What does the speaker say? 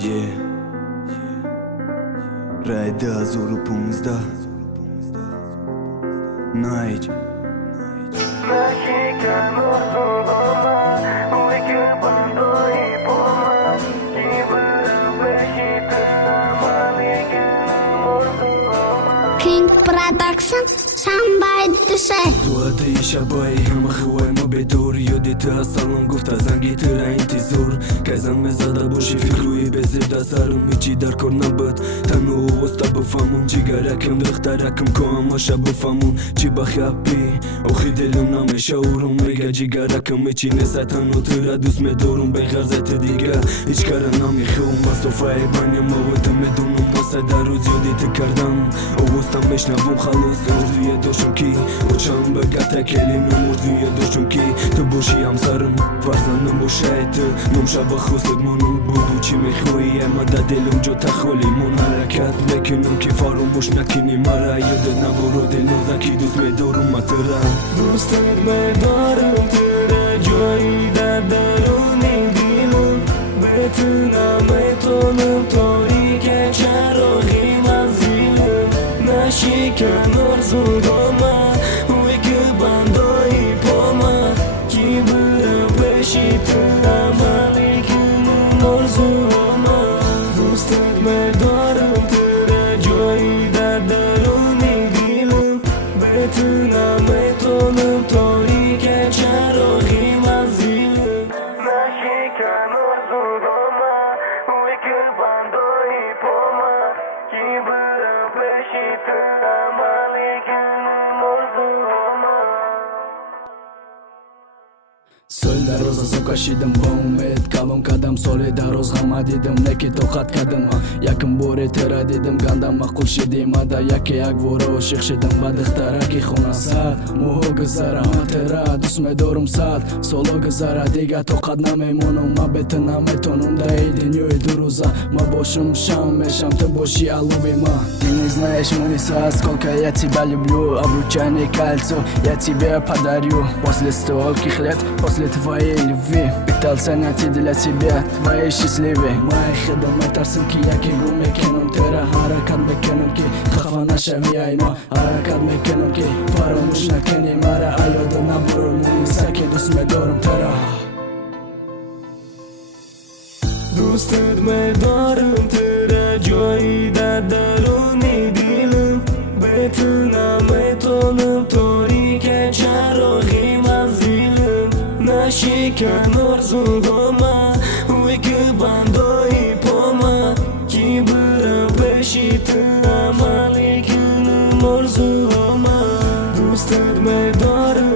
Yeah. رای 1015 نایج King Production Sambai Dusay توادي شباي هم خوای ما به دور یادت هستم گفت زنگی تر انتظار کزم مزاده باشی فکروی به زبده سرم هیچی در کار نبود تنو وستا بفهمم چی گرکم دخترکم که هماشا بفهمم چی بخبی آخی دلم نمیشه اورم میگه جیگرکم هیچی نیست تنو تر دوست میدارم به غرزت دیگه هیچ کار نمیخوام مصطفی بانیم موت میدونم واسه در روز یادت کردم اوستم بشنوم خلاص روزی داشتم کی اوچم بگه تکلیم نموزی داشتم کی تو باشی همسرم فرزندم باشه تو نمشه بخواست منو بودو چی میخوایی اما ده دلم جا تخالی من حرکت بکنم که فراموش نکنی مرا یادت نبارو دل نوزکی دوست میدارم متره دوستت میدارم تره جایی در درونی دیلم بتونم میتونم تاریک چراغی مزیلم نشکن ارزوگامه اوی که بندایی پامه کی برم بشی ترم علی کنم ارزوگامه دوستت میدارم تره جایی در درونی دیلم بتونم میتونم تاریک چراغی مزیلم نشکن ارزوگامه اوی که بندایی پامه کی برم بشی ترم علی کنم ارزوگامه Соль дароз азоб кашидам ба умед калон кардам соли дароз ғама дидам неки тоқат кардам якм боре тера дидам гандам маъқул шидим ада яке як вора ошиқ шидам ба духтараки хона сад моҳо гузара ман тера дӯст медорам сад соло гузара дига тоқат намемонам ма бе ту наметонам даи дунёи дурӯза ма бошам шам мешам ту боши алови ма ты не знаешь муниса сколько я тебя люблю обручальное кольцо я тебе подарю после стольких лет после твоей любви питался найти для тебя твоей счастливой мои хидам тарсим ки як игру мекунам тера ҳаракат мекунам ки хафа нашави айно ҳаракат мекунам ки фаромӯш накунӣ мара аёда набурам муниса ки дӯст медорам тера دوستت میدارم تره جایی در درونی دیلم بتونم میتونم تاریک چراغی مزیلم نشکن ارزوگامه اوی که بندایی پامه کی برم بشی ترم علی کنم ارزوگامه دوستت میدارم